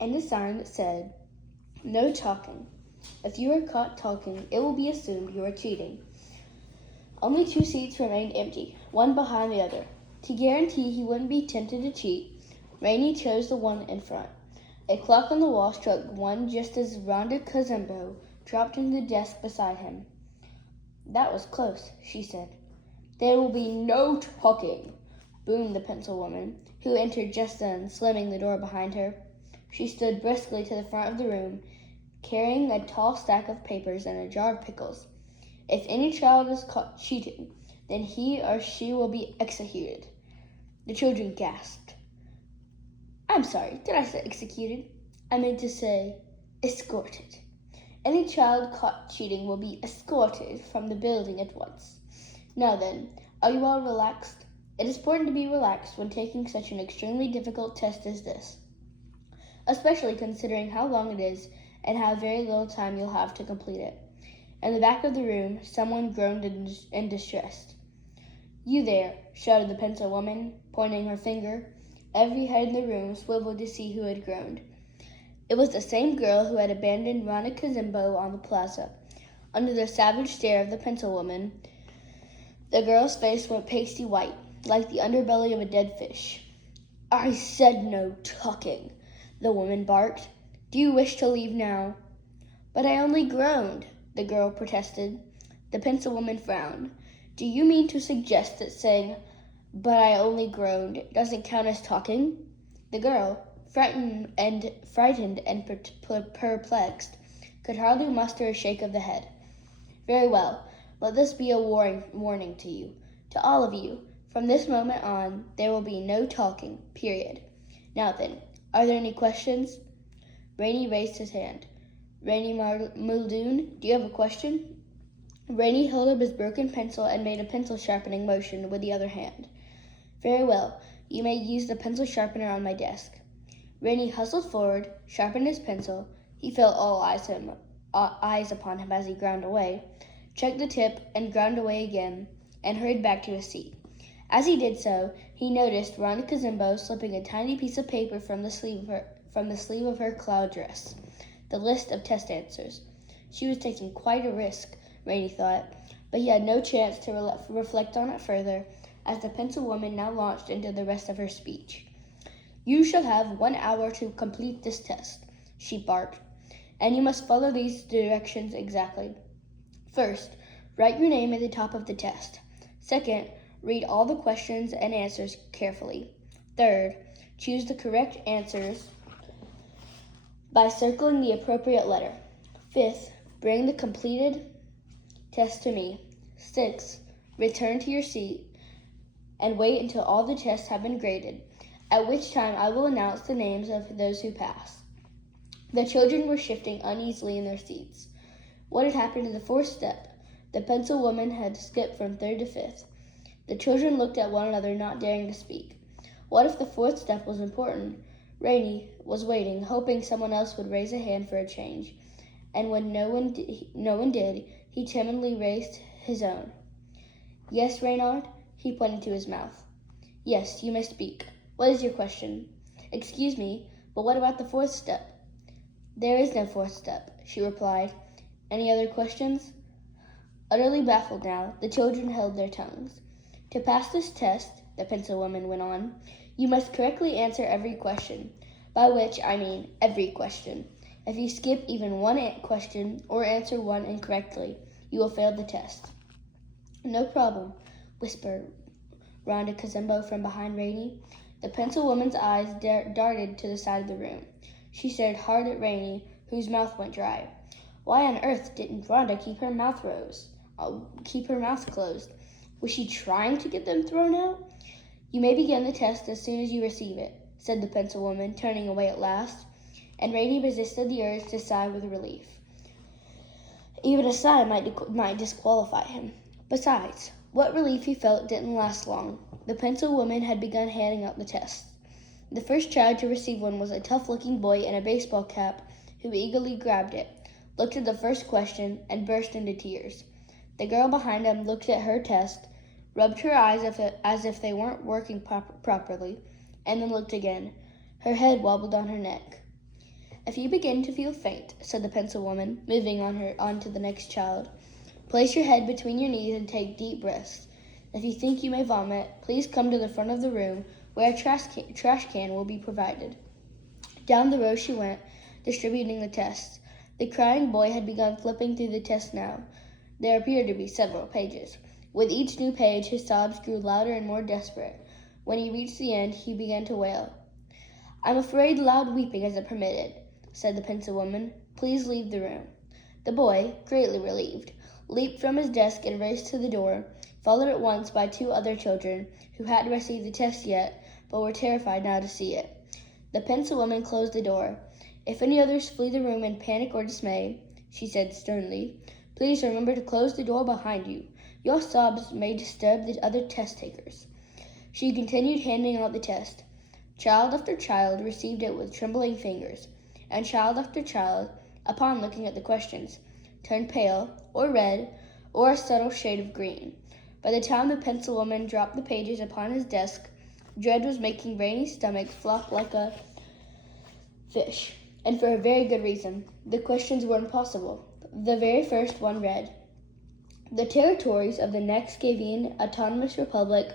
and a sign that said, "No talking. If you are caught talking, it will be assumed you are cheating." Only 2 seats remained empty, one behind the other. To guarantee he wouldn't be tempted to cheat, Rainey chose the one in front. A clock on the wall struck 1 just as Rhonda Kazembo dropped into the desk beside him. "That was close," she said. "There will be no talking," boomed the pencil woman, who entered just then, slamming the door behind her. She stood briskly to the front of the room, carrying a tall stack of papers and a jar of pickles. "If any child is caught cheating, then he or she will be executed." The children gasped. "I'm sorry, did I say executed? I meant to say escorted. Any child caught cheating will be escorted from the building at once. Now then, are you all relaxed? It is important to be relaxed when taking such an extremely difficult test as this, especially considering how long it is and how very little time you'll have to complete it." In the back of the room, someone groaned in distress. "You there," shouted the pencil woman, pointing her finger. Every head in the room swiveled to see who had groaned. It was the same girl who had abandoned Rhonda Kazembo on the plaza. Under the savage stare of the pencil woman, the girl's face went pasty white, like the underbelly of a dead fish. "I said no talking," the woman barked. "Do you wish to leave now?" "But I only groaned," the girl protested. The pencil woman frowned. "Do you mean to suggest that saying, 'but I only groaned,' doesn't count as talking?" The girl, frightened and perplexed, could hardly muster a shake of the head. "Very well, let this be a warning to you, to all of you. From this moment on, there will be no talking, period. Now then, are there any questions?" Rainey raised his hand. "Rainey Muldoon, do you have a question?" Rainey held up his broken pencil and made a pencil sharpening motion with the other hand. "Very well, you may use the pencil sharpener on my desk." Rainey hustled forward, sharpened his pencil. He felt all eyes upon him as he ground away, checked the tip and ground away again, and hurried back to his seat. As he did so, he noticed Rhonda Kazembo slipping a tiny piece of paper from the sleeve of her cloud dress. The list of test answers. She was taking quite a risk, Rainey thought, but he had no chance to reflect on it further, as the pencil woman now launched into the rest of her speech. "You shall have 1 hour to complete this test," she barked, "and you must follow these directions exactly. First, write your name at the top of the test. Second, read all the questions and answers carefully. Third, choose the correct answers by circling the appropriate letter. Fifth, bring the completed test to me. Sixth, return to your seat and wait until all the tests have been graded, at which time I will announce the names of those who pass." The children were shifting uneasily in their seats. What had happened to the 4th step? The pencil woman had skipped from 3rd to 5th. The children looked at one another, not daring to speak. What if the 4th step was important? Rainey was waiting, hoping someone else would raise a hand for a change. And when no one did, he timidly raised his own. "Yes, Reynard?" He pointed to his mouth. "Yes, you may speak. What is your question?" "Excuse me, but what about the 4th step?" "There is no 4th step," she replied. "Any other questions?" Utterly baffled now, the children held their tongues. "To pass this test," the pencil woman went on, "you must correctly answer every question, by which I mean every question. If you skip even one question or answer one incorrectly, you will fail the test." "No problem," whispered Rhonda Kazembo from behind Rainey. The pencil woman's eyes darted to the side of the room. She stared hard at Rainey, whose mouth went dry. Why on earth didn't Rhonda keep her mouth closed? Was she trying to get them thrown out? "You may begin the test as soon as you receive it," said the pencil woman, turning away at last, and Rainey resisted the urge to sigh with relief. Even a sigh might disqualify him. Besides, what relief he felt didn't last long. The pencil woman had begun handing out the tests. The first child to receive one was a tough-looking boy in a baseball cap who eagerly grabbed it, looked at the first question, and burst into tears. The girl behind him looked at her test, rubbed her eyes as if they weren't working properly, and then looked again. Her head wobbled on her neck. If you begin to feel faint, said the pencil woman, moving on to the next child, place your head between your knees and take deep breaths. If you think you may vomit, please come to the front of the room where a trash can will be provided. Down the row she went, distributing the tests. The crying boy had begun flipping through the test now. There appeared to be several pages. With each new page, his sobs grew louder and more desperate. When he reached the end, he began to wail. I'm afraid loud weeping isn't permitted, said the pencil woman. Please leave the room. The boy, greatly relieved, leaped from his desk and raced to the door, followed at once by 2 other children who hadn't received the test yet, but were terrified now to see it. The pencil woman closed the door. If any others flee the room in panic or dismay, she said sternly, please remember to close the door behind you. Your sobs may disturb the other test takers. She continued handing out the test. Child after child received it with trembling fingers, and child after child, upon looking at the questions, turned pale, or red, or a subtle shade of green. By the time the pencil woman dropped the pages upon his desk, dread was making Rainy's stomach flop like a fish, and for a very good reason. The questions were impossible. The very first one read, the territories of the Next-Gavian Autonomous Republic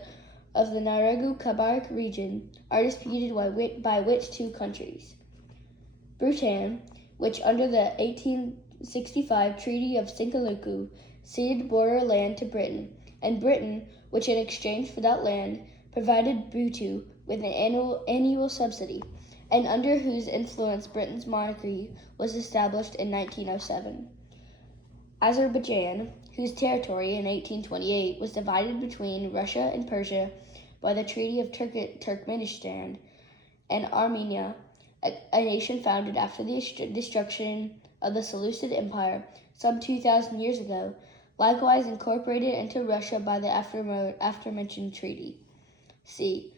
of the Naragu-Kabark region are disputed by which 2 countries? Bhutan, which under the 1865 Treaty of Sinkaluku ceded border land to Britain, and Britain, which in exchange for that land provided Bhutu with an annual subsidy, and under whose influence Britain's monarchy was established in 1907. Azerbaijan, whose territory in 1828 was divided between Russia and Persia by the Treaty of Turkmenistan, and Armenia, a nation founded after the destruction of the Seleucid Empire some 2,000 years ago, likewise incorporated into Russia by the aforementioned treaty. C.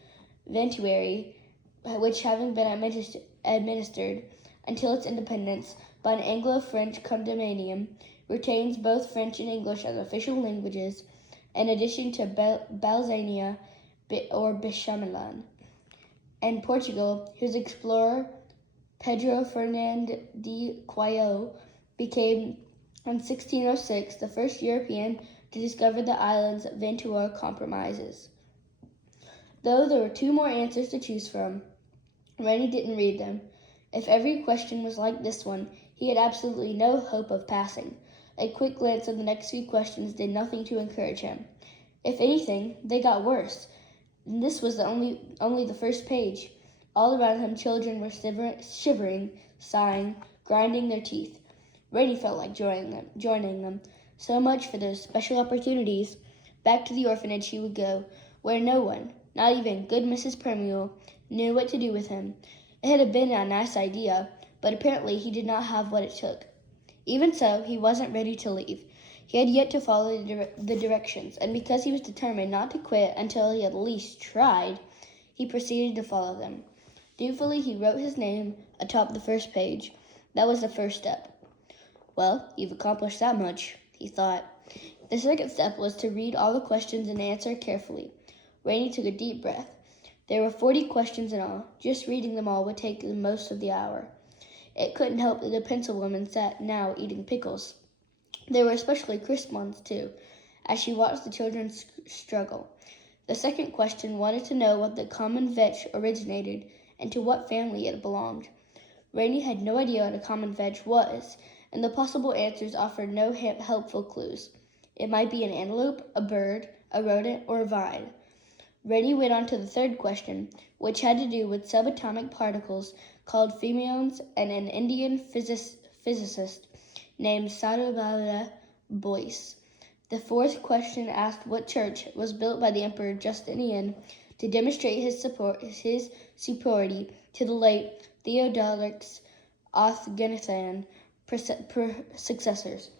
Ventuari, which having been administered until its independence by an Anglo-French condominium, retains both French and English as official languages, in addition to Balzania or Bishamelan. And Portugal, whose explorer Pedro Fernando de Coelho became in 1606 the first European to discover the islands Ventura Compromises. Though there were 2 more answers to choose from, Rainy didn't read them. If every question was like this one, he had absolutely no hope of passing. A quick glance at the next few questions did nothing to encourage him. If anything, they got worse. And this was only the first page. All around him, children were shivering, sighing, grinding their teeth. Rainy felt like joining them. So much for those special opportunities. Back to the orphanage he would go, where no one, not even good Mrs. Primule, knew what to do with him. It had been a nice idea, but apparently he did not have what it took. Even so, he wasn't ready to leave. He had yet to follow the directions, and because he was determined not to quit until he had at least tried, he proceeded to follow them. Dutifully, he wrote his name atop the first page. That was the first step. Well, you've accomplished that much, he thought. The second step was to read all the questions and answer carefully. Rainy took a deep breath. There were 40 questions in all. Just reading them all would take most of the hour. It couldn't help that the pencil woman sat now eating pickles. There were especially crisp ones, too, as she watched the children struggle. The second question wanted to know what the common vetch originated and to what family it belonged. Rainy had no idea what a common vetch was, and the possible answers offered no helpful clues. It might be an antelope, a bird, a rodent, or a vine. Rainy went on to the third question, which had to do with subatomic particles called fermions and an Indian physicist named Sarabhadra Boyce. The fourth question asked what church was built by the Emperor Justinian to demonstrate his superiority to the late Theodoric's Othganian successors.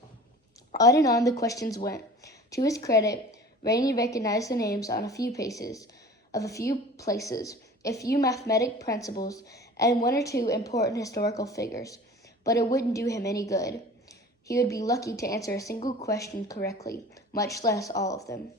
On and on the questions went. To his credit, Rainy recognized the names on a few places, a few mathematic principles, and 1 or 2 important historical figures, but it wouldn't do him any good. He would be lucky to answer a single question correctly, much less all of them.